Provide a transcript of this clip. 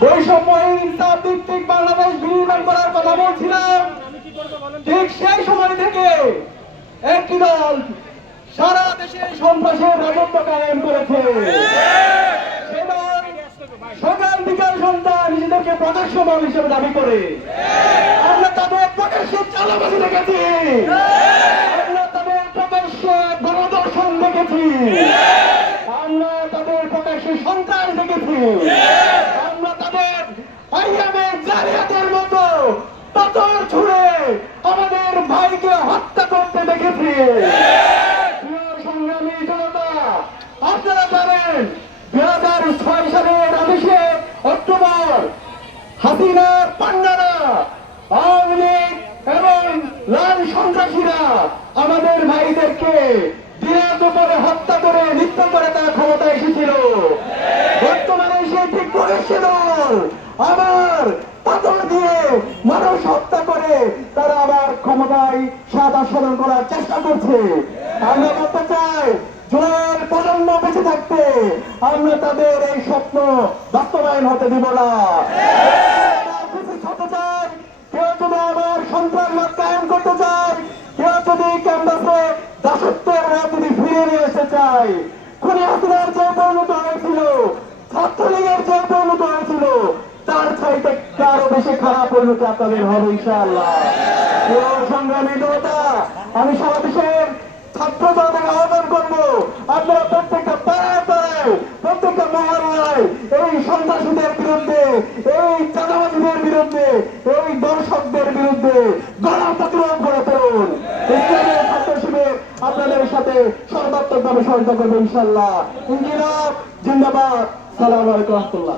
বৈষম্যহীন করার কথা বলছিলাম। ঠিক সেই সময় সারা দেশে সন্ত্রাসের করেছে। সকাল বিকাল নিজেদেরকে প্রকাশ্য দাবি করে। আমরা তাদের প্রকাশ্যে দেখেছি। তাদের প্রকাশ্যে গণদর্শন দেখেছি। আমরা তাদের প্রকাশ্যে সন্ত্রাস দেখেছি আমরা তাদের আইয়ামের জালিয়াতের মতো পাথর ছুঁড়ে আমাদের ভাইকে হত্যা করতে দেখেছি। সংগ্রামী জনতা, আপনারা জানেন দুই হাজার ছয় সালের আদেশে অক্টোবর হাসিনার পান্ডারা, আওয়ামী লীগ এবং লাল সন্ত্রাসীরা আমাদের ভাইদেরকে দিনের হত্যা করে মৃত্যু করে তারা ক্ষমতা এসেছিল। বর্তমানে সে ঠিক করেছে দল আবার পাথর দিয়ে মানুষ হত্যা করে তারা আবার ক্ষমতায় স্বাদ আস্বাদন করার চেষ্টা করছে। আমরা বলতে চাই জুলাইয়ের প্রজন্ম বেঁচে থাকতে আমরা তাদের এই স্বপ্ন বাস্তবায়ন হতে দিব না। তার চাইতে আরও বেশি খারাপ পরিণতি আপনাদের হবে ইনশাআল্লাহ। আমি সারা দেশের ছাত্র আহ্বান করব, আপনারা প্রত্যেকটা পাড়ায় পাড়ায়, প্রত্যেকটা মহল্লায় এই সন্ত্রাসীদের বিরুদ্ধে, এই চাঁদাবাজীদের বিরুদ্ধে, এই দর্শকদের বিরুদ্ধে গণা প্রতিরোধ করে তুলুন আপনাদের সাথে সর্বাত্মকভাবে সহায়তা করবে ইনশাল্লাহ ইঞ্জিনার জিন্দাবাদ। সালাম আলাইকুম রহমতুল্লাহ।